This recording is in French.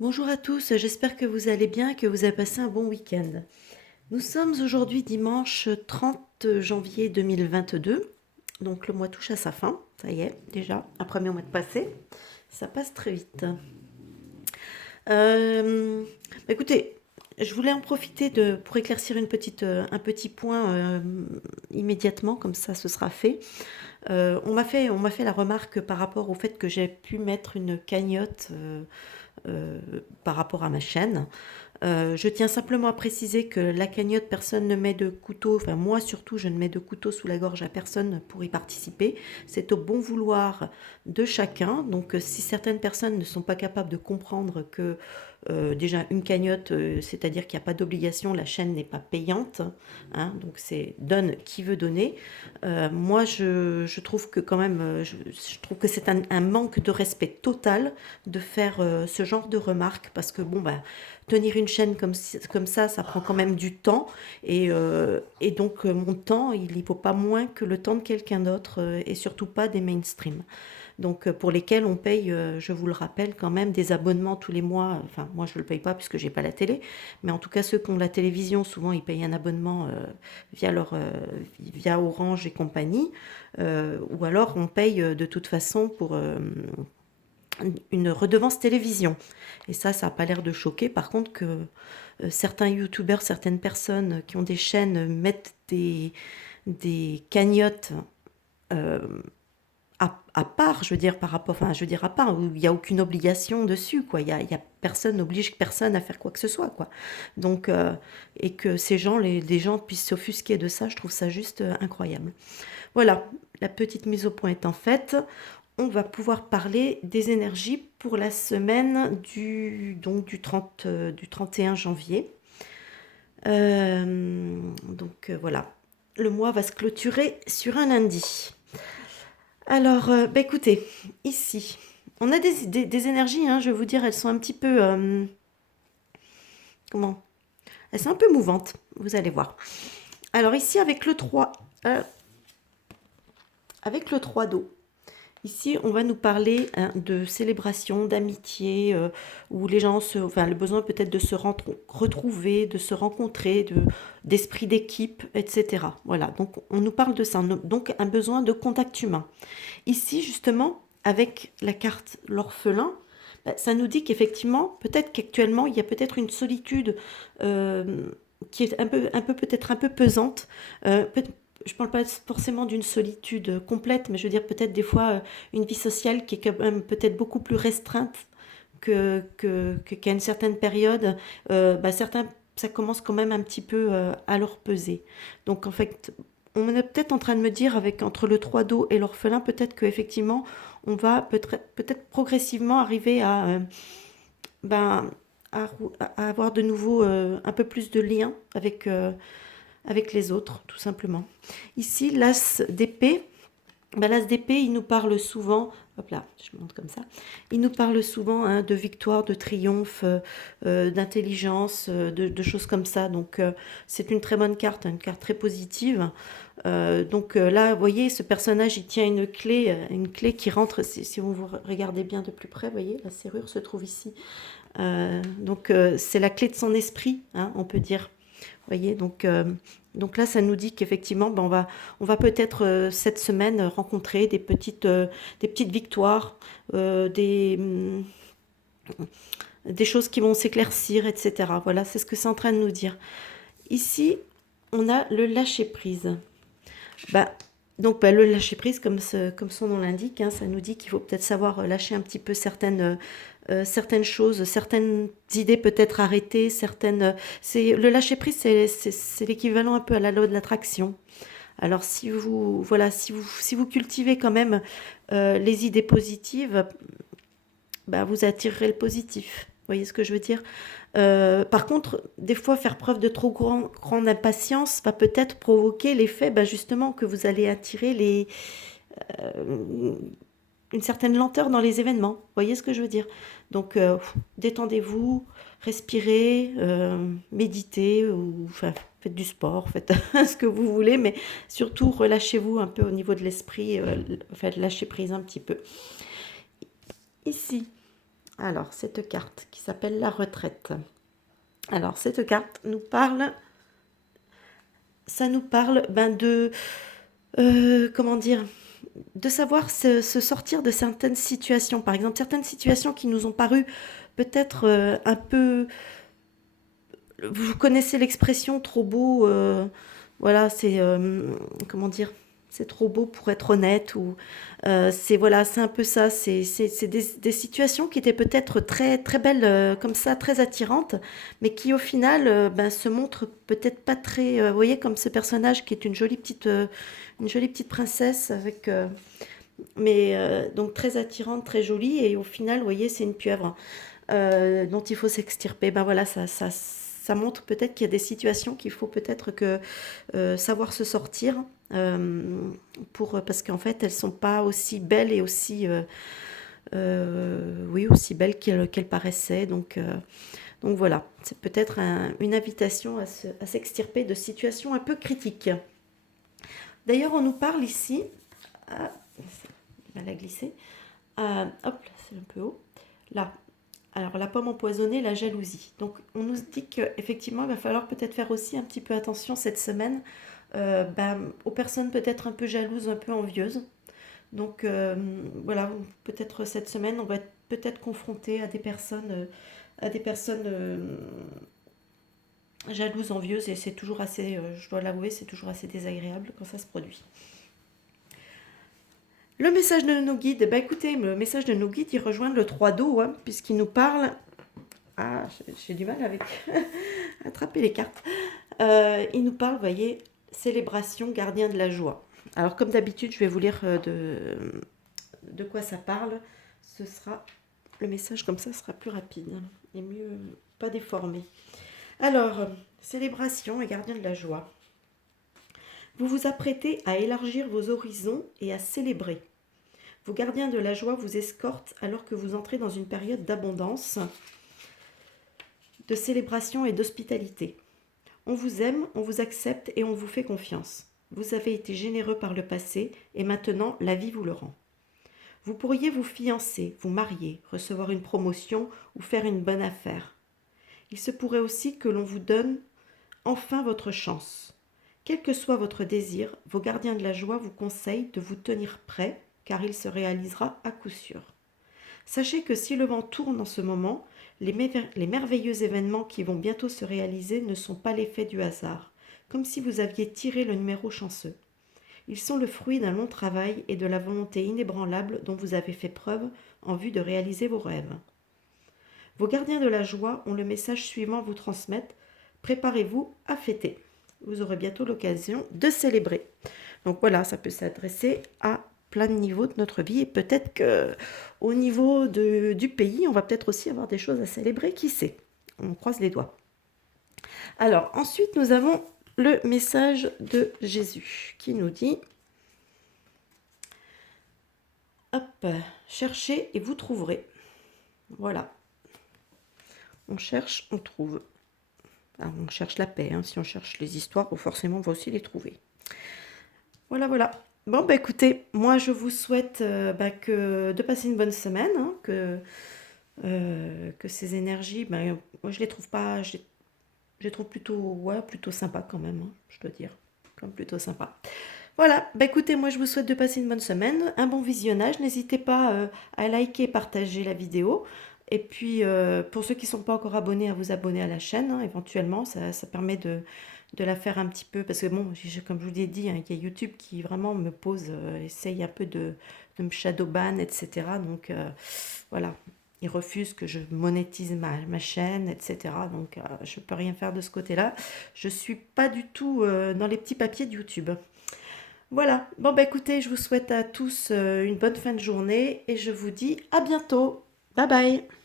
Bonjour à tous, j'espère que vous allez bien et que vous avez passé un bon week-end. Nous sommes aujourd'hui dimanche 30 janvier 2022, donc le mois touche à sa fin, ça y est, déjà, un premier mois de passé, ça passe très vite. Écoutez, je voulais en profiter pour éclaircir un petit point immédiatement, comme ça ce sera fait. On m'a fait la remarque par rapport au fait que j'ai pu mettre une cagnotte par rapport à ma chaîne. Je tiens simplement à préciser que la cagnotte, personne ne met de couteau, enfin moi surtout, je ne mets de couteau sous la gorge à personne pour y participer. C'est au bon vouloir de chacun. Donc si certaines personnes ne sont pas capables de comprendre que déjà une cagnotte, c'est-à-dire qu'il n'y a pas d'obligation, la chaîne n'est pas payante, hein, donc c'est donne qui veut donner. Moi je trouve que quand même, je trouve que c'est un manque de respect total de faire ce genre de remarques parce que bon bah tenir une chaîne comme ça prend quand même du temps. Et donc, mon temps, il n'y vaut pas moins que le temps de quelqu'un d'autre et surtout pas des mainstream. Donc, pour lesquels on paye, je vous le rappelle, quand même des abonnements tous les mois. Enfin, moi, je ne le paye pas puisque j'ai pas la télé. Mais en tout cas, ceux qui ont la télévision, souvent, ils payent un abonnement via Orange et compagnie. Ou alors, on paye de toute façon pour une redevance télévision. Et ça n'a pas l'air de choquer. Par contre, que certains youtubeurs, certaines personnes qui ont des chaînes mettent des cagnottes euh, à part, je veux dire, par rapport, enfin, je veux dire, à part, où il n'y a aucune obligation dessus, quoi. Il y a personne n'oblige personne à faire quoi que ce soit, quoi. Donc, et que ces gens, les gens puissent s'offusquer de ça, je trouve ça juste incroyable. Voilà, la petite mise au point étant faite, on va pouvoir parler des énergies pour la semaine du 31 janvier. Voilà, le mois va se clôturer sur un lundi. Alors, bah écoutez, ici, on a des énergies, hein, je vais vous dire, elles sont un petit peu... comment? Elles sont un peu mouvantes, vous allez voir. Alors ici, avec le 3 d'eau, ici, on va nous parler hein, de célébration, d'amitié, où les gens enfin, le besoin peut-être de se retrouver, de se rencontrer, d'esprit d'équipe, etc. Voilà, donc on nous parle de ça. Donc un besoin de contact humain. Ici, justement, avec la carte l'orphelin, bah, ça nous dit qu'effectivement, peut-être qu'actuellement, il y a peut-être une solitude euh, qui est peut-être un peu pesante. Je ne parle pas forcément d'une solitude complète, mais je veux dire peut-être des fois une vie sociale qui est quand même peut-être beaucoup plus restreinte qu'à une certaine période. Certains, ça commence quand même un petit peu à leur peser. Donc en fait, on est peut-être en train de me dire, avec entre le 3 d'eau et l'orphelin, peut-être qu'effectivement, on va peut-être progressivement arriver ben, à avoir de nouveau un peu plus de liens avec les autres, tout simplement. Ici, l'as d'épée, l'as d'épée, il nous parle souvent, hop là, je monte comme ça, il nous parle souvent hein, de victoire, de triomphe, d'intelligence, de choses comme ça. Donc, c'est une très bonne carte, hein, une carte très positive. Là, vous voyez, ce personnage, il tient une clé qui rentre, si vous regardez bien de plus près, vous voyez, la serrure se trouve ici. C'est la clé de son esprit, hein, on peut dire. Vous voyez, donc là, ça nous dit qu'effectivement, ben, on va peut-être cette semaine rencontrer des petites victoires, des choses qui vont s'éclaircir, etc. Voilà, c'est ce que c'est en train de nous dire. Ici, on a le lâcher-prise. Bah, le lâcher prise, comme son nom l'indique, hein, ça nous dit qu'il faut peut-être savoir lâcher un petit peu certaines choses, certaines idées peut-être arrêtées, le lâcher prise, c'est l'équivalent un peu à la loi de l'attraction. Alors si vous cultivez quand même les idées positives, bah, vous attirerez le positif. Vous voyez ce que je veux dire? Par contre, des fois, faire preuve de trop grande impatience va peut-être provoquer l'effet, bah, justement, que vous allez attirer euh, une certaine lenteur dans les événements. Vous voyez ce que je veux dire? Donc, détendez-vous, respirez, méditez, ou enfin, faites du sport, faites ce que vous voulez, mais surtout relâchez-vous un peu au niveau de l'esprit, lâchez prise un petit peu. Ici. Alors, cette carte qui s'appelle la retraite. Alors, cette carte nous parle, ça nous parle comment dire, de savoir se sortir de certaines situations. Par exemple, certaines situations qui nous ont paru peut-être un peu. Vous connaissez l'expression trop beau, voilà, c'est comment dire, c'est trop beau pour être honnête, ou c'est voilà, c'est un peu ça. C'est des situations qui étaient peut-être très très belles comme ça, très attirantes, mais qui au final ben, se montrent peut-être pas très. Vous voyez, comme ce personnage qui est une jolie petite princesse avec mais donc très attirante, très jolie, et au final, vous voyez, c'est une pieuvre dont il faut s'extirper. Ben voilà, ça montre peut-être qu'il y a des situations qu'il faut peut-être que savoir se sortir parce qu'en fait, elles sont pas aussi belles et aussi oui, aussi belles qu'elles paraissaient. Donc voilà, c'est peut-être une invitation à s'extirper de situations un peu critiques. D'ailleurs, on nous parle ici, ah, mal à glisser, hop, là, c'est un peu haut, là. Alors, la pomme empoisonnée, la jalousie. Donc, on nous dit qu'effectivement, il va falloir peut-être faire aussi un petit peu attention cette semaine aux personnes peut-être un peu jalouses, un peu envieuses. Donc, voilà, peut-être cette semaine, on va être peut-être confronté à des personnes jalouses, envieuses, et c'est toujours assez, je dois l'avouer, c'est toujours assez désagréable quand ça se produit. Le message de nos guides, bah écoutez, le message de nos guides, il rejoint le 3 d'eau, hein, puisqu'il nous parle. Ah, j'ai du mal avec attraper les cartes. Il nous parle, vous voyez, célébration, gardien de la joie. Alors, comme d'habitude, je vais vous lire de quoi ça parle. Ce sera le message comme ça sera plus rapide et mieux pas déformé. Alors, célébration et gardien de la joie. Vous vous apprêtez à élargir vos horizons et à célébrer. Vos gardiens de la joie vous escortent alors que vous entrez dans une période d'abondance, de célébration et d'hospitalité. On vous aime, on vous accepte et on vous fait confiance. Vous avez été généreux par le passé et maintenant la vie vous le rend. Vous pourriez vous fiancer, vous marier, recevoir une promotion ou faire une bonne affaire. Il se pourrait aussi que l'on vous donne enfin votre chance. Quel que soit votre désir, vos gardiens de la joie vous conseillent de vous tenir prêt car il se réalisera à coup sûr. Sachez que si le vent tourne en ce moment, les merveilleux événements qui vont bientôt se réaliser ne sont pas l'effet du hasard, comme si vous aviez tiré le numéro chanceux. Ils sont le fruit d'un long travail et de la volonté inébranlable dont vous avez fait preuve en vue de réaliser vos rêves. Vos gardiens de la joie ont le message suivant à vous transmettre. Préparez-vous à fêter. Vous aurez bientôt l'occasion de célébrer. Donc voilà, ça peut s'adresser à plein de niveaux de notre vie, et peut-être qu'au niveau du pays, on va peut-être aussi avoir des choses à célébrer, qui sait. On croise les doigts. Alors ensuite, nous avons le message de Jésus qui nous dit, hop, cherchez et vous trouverez. Voilà. On cherche, on trouve. Alors, on cherche la paix, hein. Si on cherche les histoires, forcément, on va aussi les trouver. Voilà, voilà. Bon, bah écoutez, moi je vous souhaite de passer une bonne semaine, hein, que ces énergies, moi je les trouve pas, je les trouve plutôt, ouais, plutôt sympas quand même, hein, je dois dire, comme plutôt sympa. Voilà, bah écoutez, moi je vous souhaite de passer une bonne semaine, un bon visionnage, n'hésitez pas à liker et partager la vidéo. Et puis pour ceux qui ne sont pas encore abonnés, à vous abonner à la chaîne, hein, éventuellement, ça permet de la faire un petit peu, parce que bon, comme je vous l'ai dit, hein, il y a YouTube qui vraiment me pose, essaye un peu de me shadowban, etc. Donc voilà, il refuse que je monétise ma chaîne, etc. Donc je ne peux rien faire de ce côté-là. Je ne suis pas du tout dans les petits papiers de YouTube. Voilà, bon bah écoutez, je vous souhaite à tous une bonne fin de journée et je vous dis à bientôt. Bye bye.